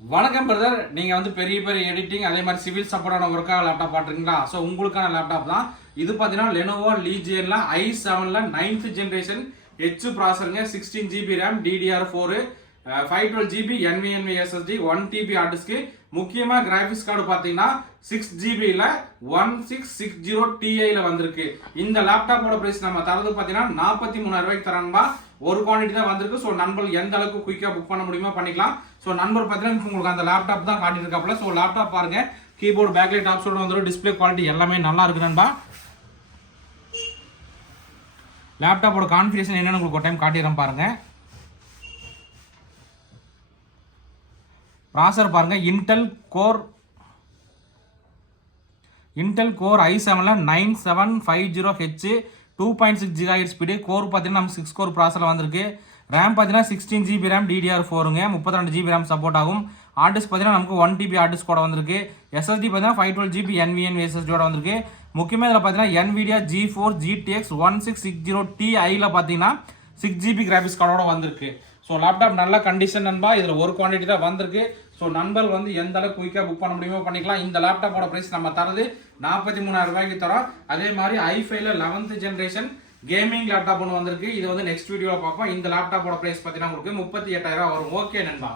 வணக்கம் பிரதர். நீங்கள் வந்து பெரிய பெரிய எடிட்டிங் அதே மாதிரி சிவில் சப்போர்ட்டான ஒர்க்காக லேப்டாப் பார்த்துருக்கீங்களா? ஸோ உங்களுக்கான லேப்டாப் தான் இது. பார்த்தீங்கன்னா லெனோவோ லீஜியனில் i7 9th ஜென்ரேஷன் ஹெச் ப்ராசருங்க. 16 GB RAM DDR4 512 GB NVMe SSD 1 TB hard disk. முக்கியமாக கிராபிக்ஸ் கார்டு பார்த்தீங்கன்னா 6 GB 1660 Ti வந்திருக்கு. இந்த லேப்டாப்போட பிரைஸ் நம்ம தரது பார்த்தீங்கன்னா 43,000 ரூபாய்க்கு தரணும்பா. ஒரு குவான்டிட்டி தான் வந்திருக்கு. ஸோ நண்பர்கள் எந்த அளவுக்கு குயிக்காக புக் பண்ண முடியுமோ பண்ணிக்கலாம். ஸோ நண்பர் பார்த்தீங்கன்னா உங்களுக்கு அந்த லேப்டாப் தான் காட்டிட்டு இருக்காப்புல. ஸோ லேப்டாப் பாருங்க, கீபோர்டு பேக்லைட் ஆப்ஷனோட வந்துடும். டிஸ்பிளே குவாலிட்டி எல்லாமே நல்லா இருக்கு நண்பா. லேப்டாப்போட கான்ஃபிகரேஷன் என்னன்னு உங்களுக்கு ஒரு டைம் காட்டிடுறேன் பாருங்க. ப்ராசர் பாருங்க, Intel core i7 9750H 2.6 GHz speed. Core பார்த்தீங்கன்னா நம்ம 6 கோர் ப்ராசரில் வந்திருக்கு. ரேம் பார்த்தீங்கன்னா 16 GB RAM DDR4ங்க. 32 GB RAM support ஆகும். ஹார்ட் டிஸ்க் பார்த்தீங்கன்னா நமக்கு 1 TB ஹார்ட் டிஸ்க் கூட வந்திருக்கு. SSD பார்த்தீங்கன்னா 512 GB NVMe SSD ஓட வந்திருக்கு. முக்கியமாக இதில் பார்த்தீங்கன்னா NVIDIA GeForce GTX 1660 Ti பார்த்தீங்கன்னா 6 GB கிராபிக்ஸ் கார்டோட வந்திருக்கு. ஸோ லேப்டாப் நல்ல கண்டிஷன் நண்பா. இதில் ஒரு குவான்டிட்டி தான் வந்திருக்கு. ஸோ நண்பர்கள் வந்து எந்த அளவுக்கு குயிக்காக புக் பண்ண முடியுமோ பண்ணிக்கலாம். இந்த லேப்டாப்போட ப்ரைஸ் நம்ம தரது 43,000 ரூபாய்க்கு தரோம். அதே மாதிரி i5 11th generation gaming laptop ஒன்று வந்திருக்கு. இது வந்து நெக்ஸ்ட் வீடியோவில் பார்ப்போம். இந்த லேப்டாப்போட ப்ரைஸ் பார்த்தீங்கன்னா உங்களுக்கு 38,000 வரும். ஓகே நண்பா.